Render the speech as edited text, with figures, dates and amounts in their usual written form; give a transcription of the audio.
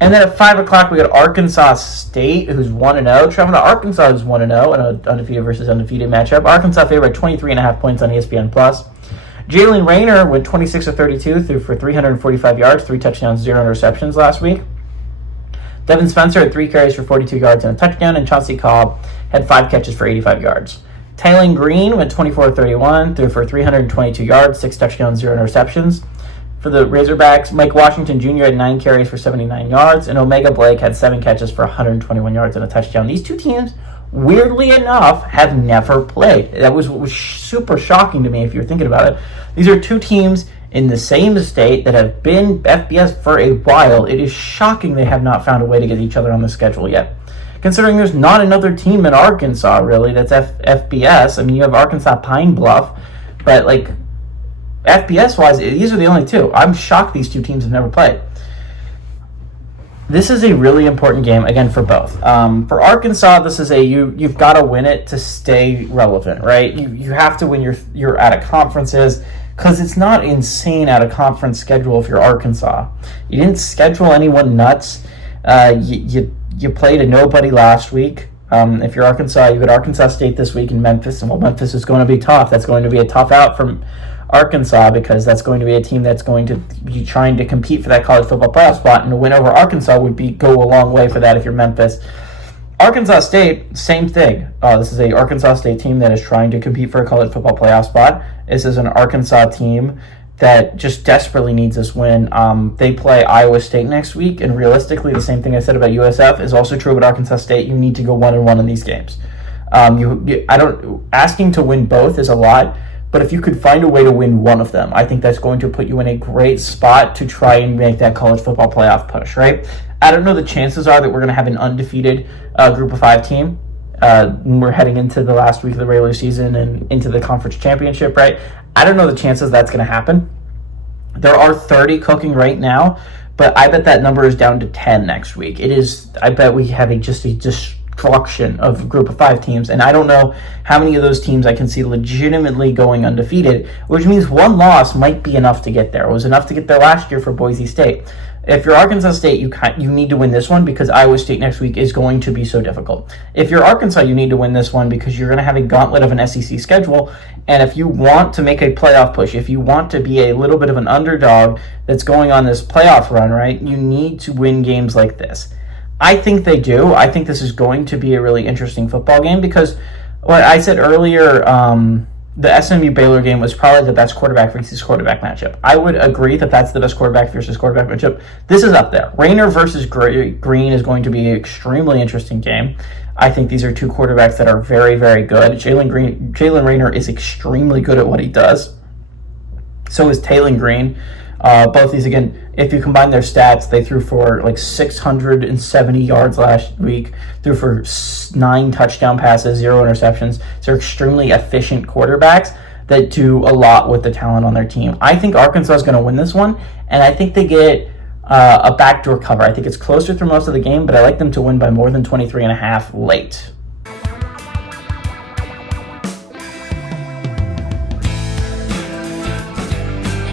And then at 5 o'clock, we got Arkansas State, who's 1-0. Traveling to Arkansas, who's 1-0 in an undefeated versus undefeated matchup. Arkansas favored 23.5 points on ESPN+. Jalen Rayner went 26 of 32, threw for 345 yards, 3 touchdowns, 0 interceptions last week. Devin Spencer had 3 carries for 42 yards and a touchdown, and Chauncey Cobb had 5 catches for 85 yards. Tylen Green went 24 of 31, threw for 322 yards, 6 touchdowns, 0 interceptions. For the Razorbacks, Mike Washington Jr. had 9 carries for 79 yards, and Omega Blake had 7 catches for 121 yards and a touchdown. These two teams, weirdly enough, have never played. That was what was super shocking to me if you're thinking about it. These are two teams in the same state that have been FBS for a while. It is shocking they have not found a way to get each other on the schedule yet. Considering there's not another team in Arkansas, really, that's FBS. I mean, you have Arkansas Pine Bluff, but, like, FBS-wise, these are the only two. I'm shocked these two teams have never played. This is a really important game, again, for both. For Arkansas, this is you've got to win it to stay relevant, right? You have to win your out of conferences, because it's not insane out of conference schedule if you're Arkansas. You didn't schedule anyone nuts. You played a nobody last week. If you're Arkansas, you got Arkansas State this week in Memphis, and Memphis is going to be tough. That's going to be a tough out from Arkansas, because that's going to be a team that's going to be trying to compete for that college football playoff spot, and a win over Arkansas would go a long way for that if you're Memphis. Arkansas State, same thing. This is a Arkansas State team that is trying to compete for a college football playoff spot. This is an Arkansas team that just desperately needs this win. They play Iowa State next week, and realistically, the same thing I said about USF is also true about Arkansas State. You need to go 1-1 in these games. Asking to win both is a lot, but if you could find a way to win one of them, I think that's going to put you in a great spot to try and make that college football playoff push, right? I don't know, the chances are that we're going to have an undefeated Group of 5 team when we're heading into the last week of the regular season and into the conference championship, right? I don't know the chances that's going to happen. There are 30 cooking right now, but I bet that number is down to 10 next week. I bet we have a destruction of a Group of 5 teams, and I don't know how many of those teams I can see legitimately going undefeated, which means one loss might be enough to get there. It was enough to get there last year for Boise State. If you're Arkansas State, you need to win this one, because Iowa State next week is going to be so difficult. If you're Arkansas, you need to win this one because you're going to have a gauntlet of an SEC schedule, and if you want to make a playoff push, if you want to be a little bit of an underdog that's going on this playoff run, right, you need to win games like this. I think they do. I think this is going to be a really interesting football game because, what I said earlier, the SMU Baylor game was probably the best quarterback versus quarterback matchup. I would agree that that's the best quarterback versus quarterback matchup. This is up there. Rayner versus Green is going to be an extremely interesting game. I think these are two quarterbacks that are very, very good. Jalen Rayner is extremely good at what he does. So is Tylen Green. Both these, again, if you combine their stats, they threw for like 670 yards last week, threw for 9 touchdown passes, 0 interceptions. So they're extremely efficient quarterbacks that do a lot with the talent on their team. I think Arkansas is going to win this one, and I think they get a backdoor cover. I think it's closer through most of the game, but I like them to win by more than 23.5 late.